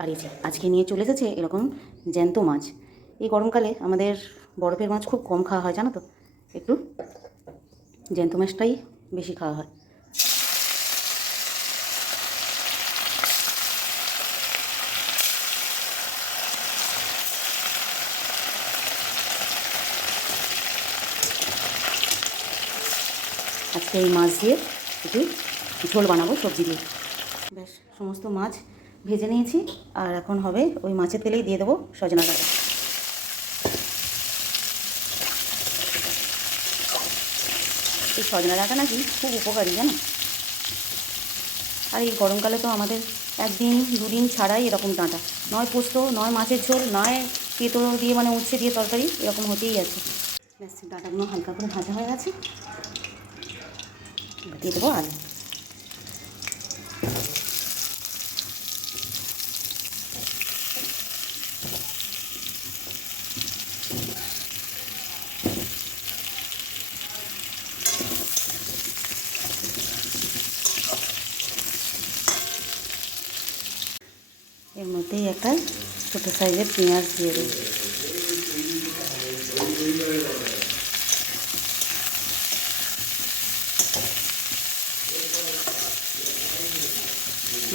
আর এই আজকে নিয়ে চলে এসেছে এরকম জ্যান্ত মাছ। এই গরমকালে আমাদের বরফের মাছ খুব কম খাওয়া হয়, জানো তো? একটু জ্যান্ত মাছটাই বেশি খাওয়া হয়। আজকে এই মাছ দিয়ে একটু ঝোল বানাবো সবজি দিয়ে। ব্যাস, সমস্ত মাছ ভেজে নিয়েছি আর এখন হবে ওই মাছের তেলেই দিয়ে দেবো সজনা ডাঁটা। এই সজনা ডাঁটা নাকি খুব উপকারী, জানো? আর এই গরমকালে তো আমাদের একদিন, দুদিন ছাড়াই এরকম ডাঁটা। নয় পোস্ত, নয় মাছের ঝোল, নয় তেতো দিয়ে মানে উচ্ছে দিয়ে তরকারি, এরকম হতেই আছে। ডাঁটাগুলো হালকা করে ভাজা হয়ে গেছে। দিয়ে দেবো আলু। এর মধ্যেই একটা ছোটো সাইজের পেঁয়াজ দিয়ে দেব।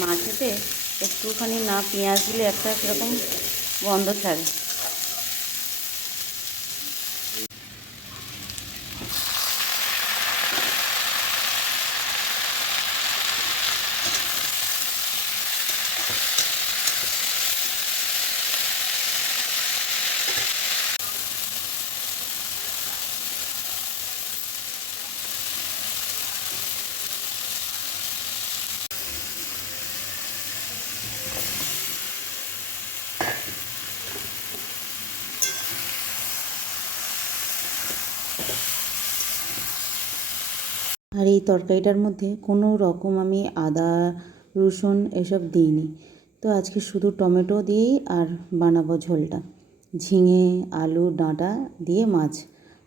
মাছেতে একটুখানি না পেঁয়াজ দিলে একটা কীরকম গন্ধ ছাড়ে। আর এই তরকারিটার মধ্যে কোনো রকম আমি আদা, রসুন এসব দিইনি। তো আজকে শুধু টমেটো দিয়েই আর বানাবো ঝোলটা। ঝিঙে, আলু, ডাঁটা দিয়ে মাছ।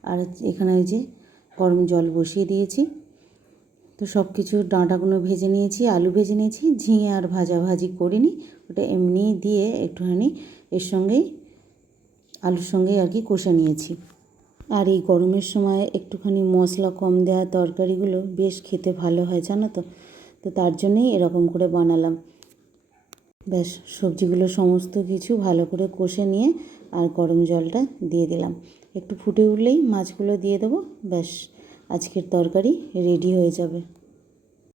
আর এখানে ওই যে গরম জল বসিয়ে দিয়েছি। তো সব কিছু ডাঁটাগুলো ভেজে নিয়েছি, আলু ভেজে নিয়েছি, ঝিঙে আর ভাজাভাজি করিনি। ওটা এমনি দিয়ে একটুখানি এর সঙ্গেই, আলুর সঙ্গেই আর কি কষে নিয়েছি। আর এই গরমের সময় একটুখানি মশলা কম দেওয়া তরকারিগুলো বেশ খেতে ভালো হয়, জানো তো? তো তার জন্যই এরকম করে বানালাম। ব্যাস, সবজিগুলো সমস্ত কিছু ভালো করে কষে নিয়ে আর গরম জলটা দিয়ে দিলাম। একটু ফুটে উঠলেই মাছগুলো দিয়ে দেবো। ব্যাস, আজকের তরকারি রেডি হয়ে যাবে।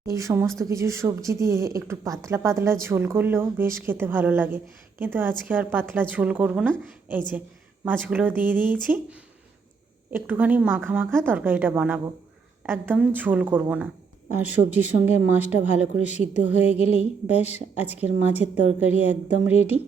এই সমস্ত কিছু সবজি দিয়ে একটু পাতলা পাতলা ঝোল করলেও বেশ খেতে ভালো লাগে। কিন্তু আজকে আর পাতলা ঝোল করব না। এই যে, মাছগুলো দিয়ে দিয়েছি। একটুখানি মাখা মাখা তরকারিটা বানাবো। একদম ঝোল করব না। আর সবজির সঙ্গে মাছটা ভালো করে সিদ্ধ হয়ে গেলেই ব্যাস, আজকের মাছের তরকারি একদম রেডি